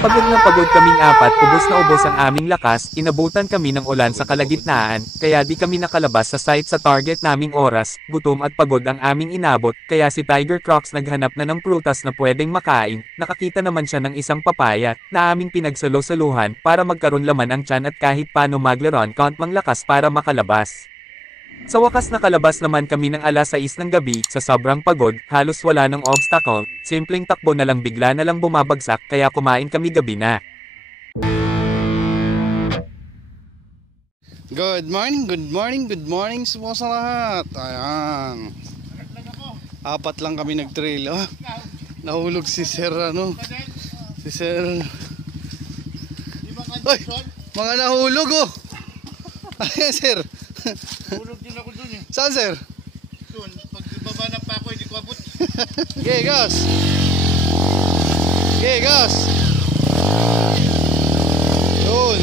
Pagod na pagod kaming apat, ubos na ubos ang aming lakas, inabutan kami ng ulan sa kalagitnaan, kaya di kami nakalabas sa site sa target naming oras, gutom at pagod ang aming inabot, kaya si Tiger Crocs naghanap na ng prutas na pwedeng makain, nakakita naman siya ng isang papaya, na aming pinagsalo-saluhan, para magkaroon laman ang tiyan at kahit paano maglaron count mang lakas para makalabas. Sa wakas nakalabas naman kami ng alas 6 ng gabi, sa sobrang pagod, halos wala ng obstacle, simpleng takbo na lang bigla na lang bumabagsak kaya kumain kami gabi na. Good morning sa lahat. Ayan. Apat lang kami nag-trail. Oh, nahulog si Sir Si Sir. Ay, mga nahulog oh. Ayan Sir. Hulog din ako dun eh. Saan Sir? Dun, pagbaba na pa ako hindi ko abot. Okay, gas. Okay, gas. Yun.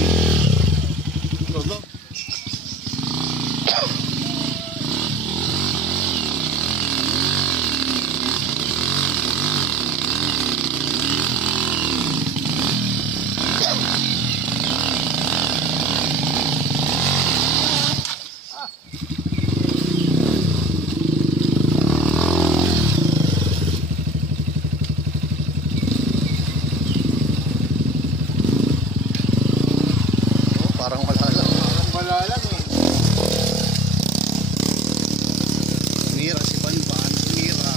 Parang wala lang eh. Mira si Banban, mira.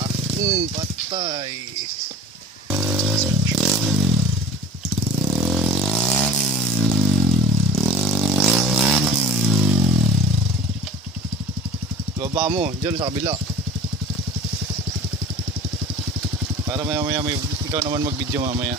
Patay. Baba mo, dyan sa kabila. Para maya may ikaw naman mag-video mamaya.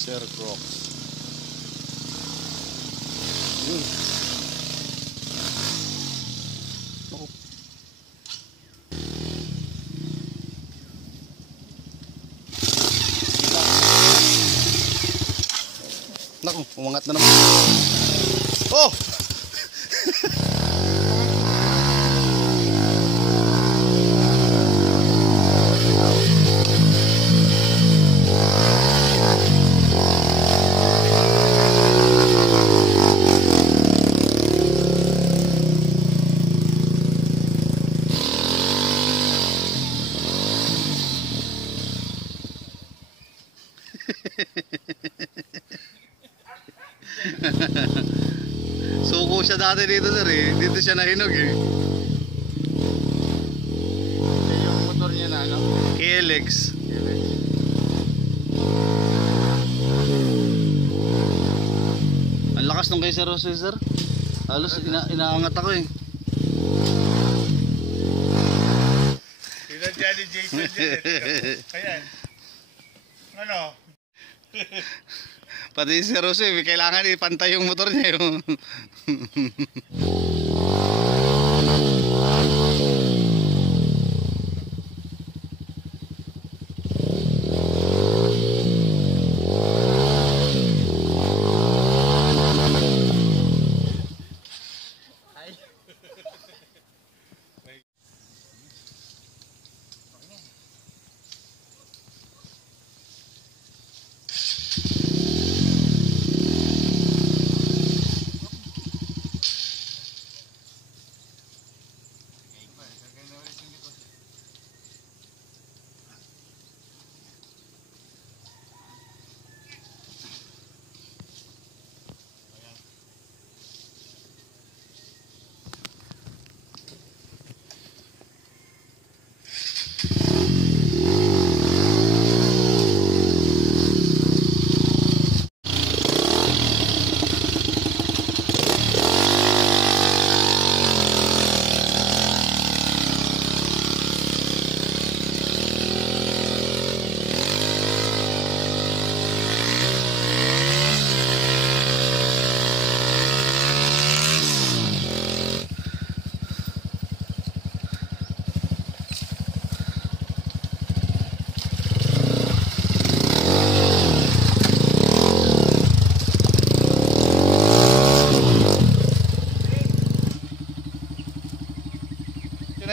Sir Crocs. Yun. Oh. Naku, umangat na naman. Oh! Suko siya dati dito Sir eh. Dito siya nahinog eh. Yung motor niya na ano? KLX. Ang lakas nung kay Sir Jose Sir. Halos inaangat ako eh. Sinadya ni Jason dyan. Ayan. Ano? Pati si Jose, kailangan ipantay yung motor niya yung.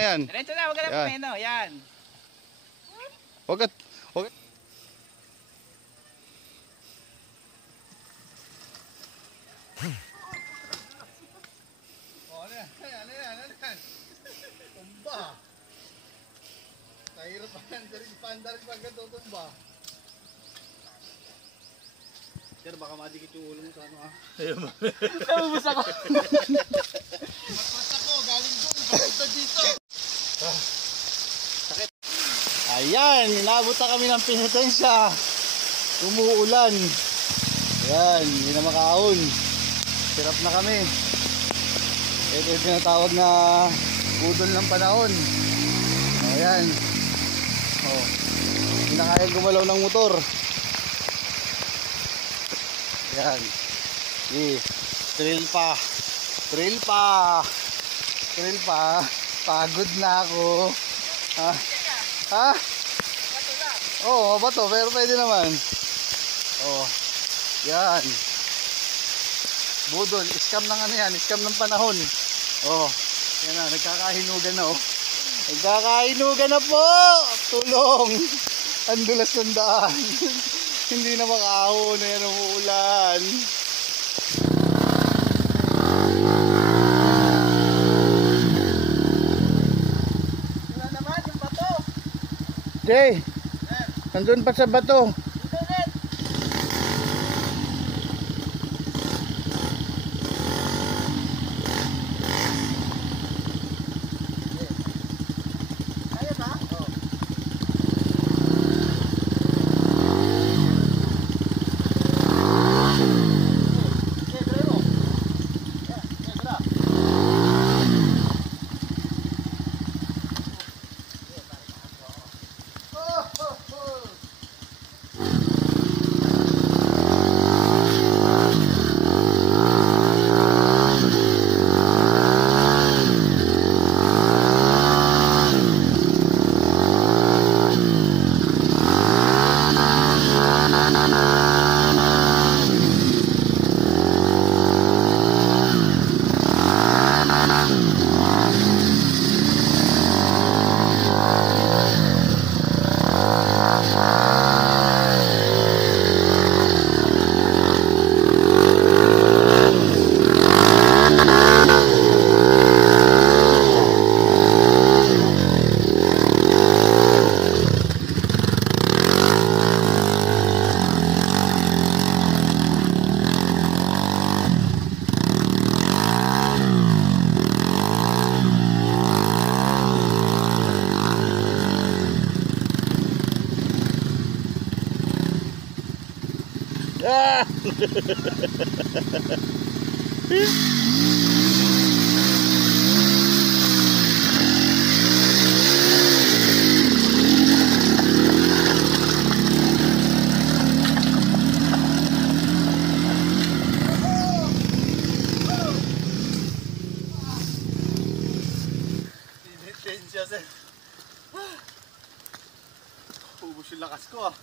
yan. Diretso na, wag ka na Yan. pumeno. Yan. Huwag at... Huwag at... Oh, ano yan? Ano yan? Ano yan? Tumba. Kahirap pa yan. Pandarin pa agad tumba. Sir, baka madikit yung ulo mo sa ano ha? Nabubus ako. Magpas ako, galing doon. Papunta dito. Sakit. Ayan, inabot na kami ng Penitensya. Umuulan. Ayan, hindi na makaahon. Sirap na kami. Ito yung tinatawag na budol ng panahon. Ayan. Oh. Hindi na kaya gumalaw ng motor. Ayan. Trail pa. Trail pa. Trail pa. Pagod na ako. Ha? Ha? Bato lang. Oo, bato. Pero pwede naman. Oh. Yan. Budol. Scam ng ano yan. Scam ng panahon. Oh. Yan na. Nagkakahinugan na oh. Nagkakahinugan na po. Tulong. Ang dulas ng daan. Hindi na makaahon. Ayan, umuulan. Wala naman yung bato. Jay, nandun pa sa bato. Dito ulit. Kaya ba? Oo. Ah! Ubus yung lakas ko ah.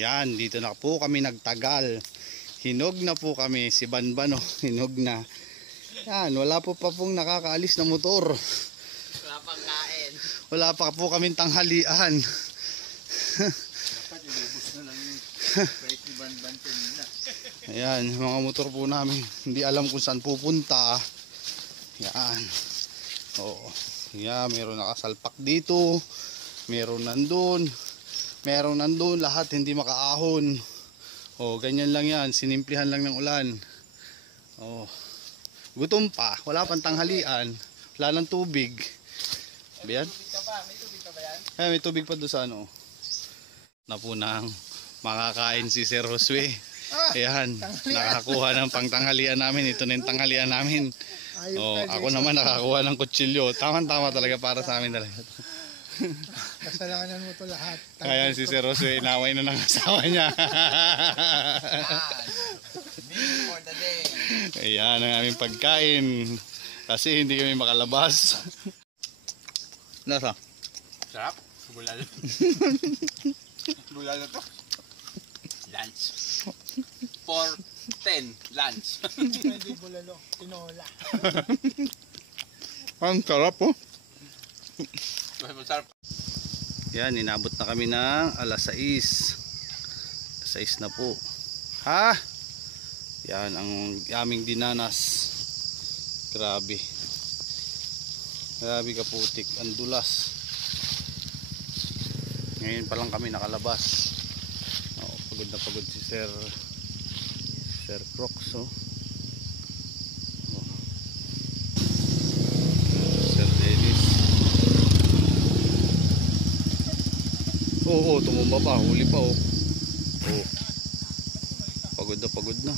Yan, dito na po kami nagtagal. Hinog na po kami, si Banban oh, hinog na. Yan, wala po pa pong nakakaalis na motor. Wala pang kain. Wala pa po kaming tanghalian. Dapat ilubos na lang yung kahit ni Banban kanina. Ayan, mga motor po namin. Hindi alam kung saan pupunta. Yan. Oo. Yan, meron nakasalpak dito. Meron nandun. Meron nandun, lahat hindi makaahon. Oh, ganyan lang yan, sinimplihan lang ng ulan. Oh. Gutom pa, wala pang tanghalian. Wala ng tubig. Ayan. May tubig ka ba yan? Ay, may tubig pa doon sa ano. Na po nang makakain si Sir Josue. Ayan, nakakuha ng pangtanghalian namin. Ito na yung tanghalian namin. Oh, ako naman nakakuha ng kutsilyo. Tama-tama talaga para sa amin talaga. Kasalanan mo to lahat. Kaya si Sir Jose, inaway na ng asawa niya. For the day. Ayan ang aming pagkain. Kasi hindi kami makalabas. Nasa? Sarap. Bulal. Bulal na to. Lunch. 4:10 lunch. Hindi bulalo. Tinola. Ang sarap oh. Sarap. Yan, inabot na kami ng alas 6. Alas 6 na po. Ha? Yan ang aming dinanas. Grabe. Grabe kaputik. Ang dulas. Ngayon pa lang kami nakalabas. Oh, pagod na pagod si Sir Crocs oh. Oh. Sir Dennis. Oo, tumumba pa, huli pa oh. Oh. Pagod na.